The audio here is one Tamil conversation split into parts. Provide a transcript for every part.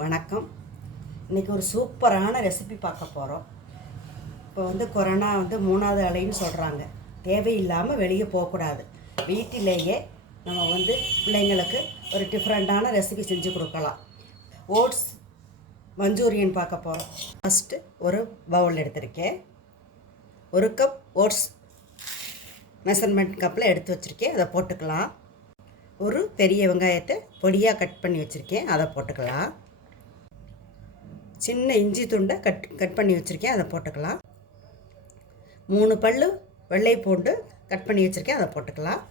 வணக்கம். இன்றைக்கி ஒரு சூப்பரான ரெசிபி பார்க்க போகிறோம். இப்போ கொரோனா 3வது அலைன்னு சொல்கிறாங்க. தேவையில்லாமல் வெளியே போகக்கூடாது. வீட்டிலேயே நம்ம பிள்ளைங்களுக்கு ஒரு டிஃப்ரெண்ட்டான ரெசிபி செஞ்சு கொடுக்கலாம். ஓட்ஸ் மஞ்சூரியன் பார்க்க போகிறோம். ஃபஸ்ட்டு ஒரு பவுல் எடுத்திருக்கேன். 1 கப் ஓட்ஸ் மெஷர்மெண்ட் கப்பில் எடுத்து வச்சுருக்கேன். அதை போட்டுக்கலாம். ஒரு பெரிய வெங்காயத்தை பொடியாக கட் பண்ணி வச்சுருக்கேன், அதை போட்டுக்கலாம். சின்ன இஞ்சி துண்டை கட் பண்ணி வச்சுருக்கேன், அதை போட்டுக்கலாம். 3 பல்லு வெள்ளை பூண்டு கட் பண்ணி வச்சுருக்கேன், அதை போட்டுக்கலாம்.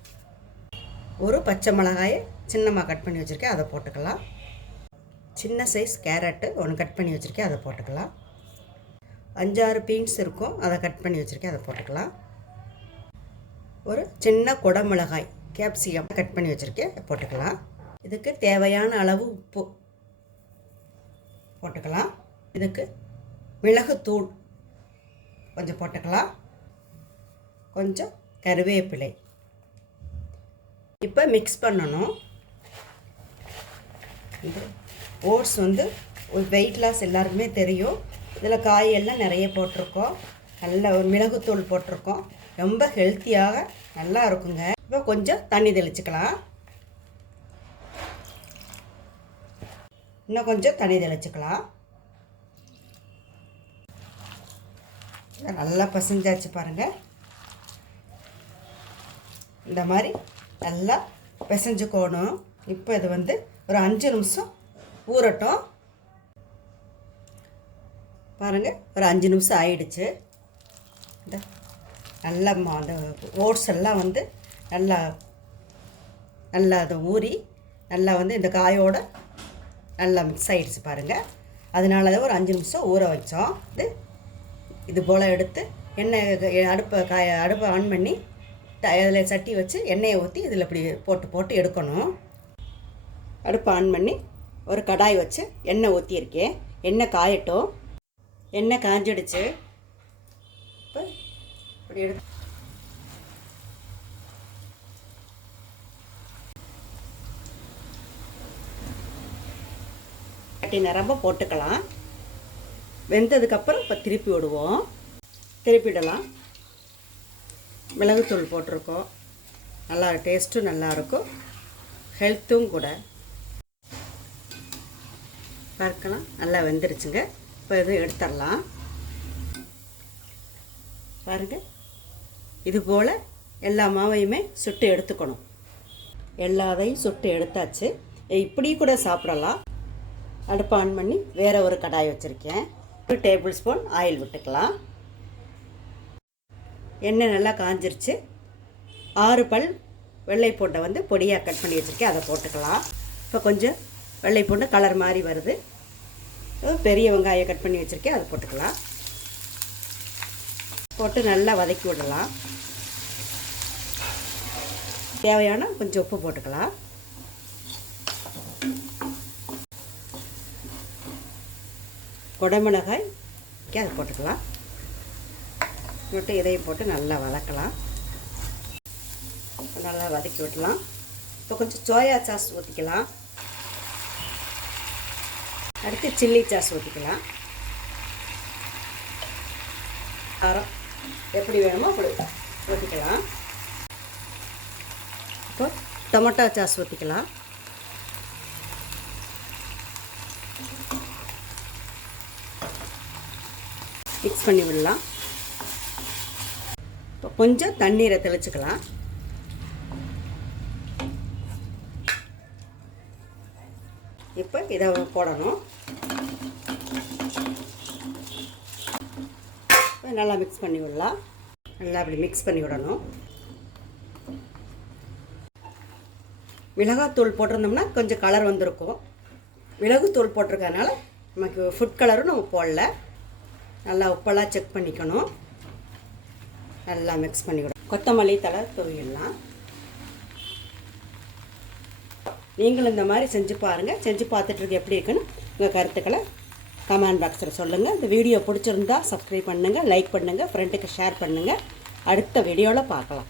ஒரு பச்சை மிளகாயை சின்னமாக கட் பண்ணி வச்சுருக்கேன், அதை போட்டுக்கலாம். சின்ன சைஸ் கேரட்டு ஒன்று கட் பண்ணி வச்சுருக்கேன், அதை போட்டுக்கலாம். 5-6 பீன்ஸ் இருக்கும், அதை கட் பண்ணி வச்சுருக்கேன், அதை போட்டுக்கலாம். ஒரு சின்ன குடமிளகாய் கேப்சிகம் கட் பண்ணி வச்சுருக்கேன், போட்டுக்கலாம். இதுக்கு தேவையான அளவு உப்பு போட்டுக்கலாம். இதுக்கு மிளகுத்தூள் கொஞ்சம் போட்டுக்கலாம். கொஞ்சம் கருவேப்பிலை. இப்போ மிக்ஸ் பண்ணணும். ஓட்ஸ் ஒரு வெயிட் லாஸ் எல்லாருக்குமே தெரியும். இதில் காயெல்லாம் நிறைய போட்டிருக்கோம். நல்ல ஒரு மிளகுத்தூள் போட்டிருக்கோம். ரொம்ப ஹெல்த்தியாக நல்லா இருக்குங்க. இப்போ கொஞ்சம் தண்ணி தெளிச்சுக்கலாம். இன்னும் கொஞ்சம் தண்ணி தெளிச்சுக்கலாம். நல்லா பசஞ்சாச்சு பாருங்கள். இந்த மாதிரி நல்லா பிசைஞ்சுக்கணும். இப்போ இது ஒரு 5 நிமிஷம் ஊறட்டும். பாருங்கள், ஒரு 5 நிமிஷம் ஆயிடுச்சு. இந்த நல்லா அந்த ஓட்ஸ் எல்லாம் நல்லா நல்லா அதை ஊறி நல்லா இந்த காயோட நல்லா மிக்ஸ் ஆகிடுச்சு பாருங்கள். அதனால தான் ஒரு 5 நிமிஷம் ஊற வச்சோம். இது போல் எடுத்து எண்ணெய் அடுப்பை ஆன் பண்ணி அதில் சட்டி வச்சு எண்ணெயை ஊற்றி இதில் இப்படி போட்டு எடுக்கணும். அடுப்பை ஆன் பண்ணி ஒரு கடாய் வச்சு எண்ணெய் ஊற்றியிருக்கேன். எண்ணெய் காயட்டும். எண்ணெய் காஞ்சிடுச்சு. இப்போ இப்படி எடுத்து கட்டி நிரம்ப போட்டுக்கலாம். வெந்ததுக்கப்புறம் இப்போ திருப்பி விடுவோம். திருப்பிடலாம். மிளகுத்தூள் போட்டிருக்கோம். நல்லா டேஸ்ட்டும் நல்லாயிருக்கும், ஹெல்த்தும் கூட. பார்க்கலாம், நல்லா வெந்துருச்சுங்க. இப்போ இது எடுத்துடலாம். பாருங்கள், இது போல் எல்லா மாவையுமே சுட்டு எடுத்துக்கணும். எல்லாத்தையும் சுட்டு எடுத்தாச்சு. இப்படி கூட சாப்பிடலாம். அடுப்பை ஆன் பண்ணி வேறு ஒரு கடாய் வச்சுருக்கேன். 1 டேபிள் ஸ்பூன் ஆயில் விட்டுக்கலாம். எண்ணெய் நல்லா காஞ்சிருச்சு. 6 பல் வெள்ளை பூண்டை பொடியாக கட் பண்ணி வச்சுருக்கேன், அதை போட்டுக்கலாம். இப்போ கொஞ்சம் வெள்ளை பூண்டு கலர் மாதிரி வருது. பெரிய வெங்காயம் கட் பண்ணி வச்சுருக்கேன், அதை போட்டுக்கலாம். போட்டு நல்லா வதக்கி விடலாம். தேவையான கொஞ்சம் உப்பு போட்டுக்கலாம். குடமிளகாய் அதை போட்டுக்கலாம். போட்டு இதையும் போட்டு நல்லா வதக்கலாம். நல்லா வதக்கி விடலாம். இப்போ கொஞ்சம் சோயா சாஸ் ஊற்றிக்கலாம். அடுத்து சில்லி சாஸ் ஊற்றிக்கலாம். காரம் எப்படி வேணுமோ அப்படி ஊற்றிக்கலாம். இப்போ டொமேட்டோ சாஸ் ஊற்றிக்கலாம். மிக்ஸ் பண்ணி விடலாம். இப்போ கொஞ்சம் தண்ணீரை தெளிச்சுக்கலாம். இப்போ இதை போடணும். நல்லா மிக்ஸ் பண்ணி விடலாம். நல்லா அப்படி மிக்ஸ் பண்ணி விடணும். மிளகாத்தூள் போட்டிருந்தோம்னா கொஞ்சம் கலர் வந்திருக்கும். மிளகுத்தூள் போட்டிருக்கறனால நமக்கு ஃபுட் கலரும் நம்ம போடல. நல்லா உப்பெல்லாம் செக் பண்ணிக்கணும். நல்லா மிக்ஸ் பண்ணிவிடும். கொத்தமல்லி தழை தூவிடலாம். நீங்களும் இந்த மாதிரி செஞ்சு பாருங்கள். செஞ்சு பார்த்துட்டு எப்படி இருக்குன்னு உங்கள் கருத்துக்களை கமெண்ட் பாக்ஸில் சொல்லுங்கள். இந்த வீடியோ பிடிச்சிருந்தா சப்ஸ்கிரைப் பண்ணுங்கள், லைக் பண்ணுங்கள், ஃப்ரெண்டுக்கு ஷேர் பண்ணுங்கள். அடுத்த வீடியோவில் பார்க்கலாம்.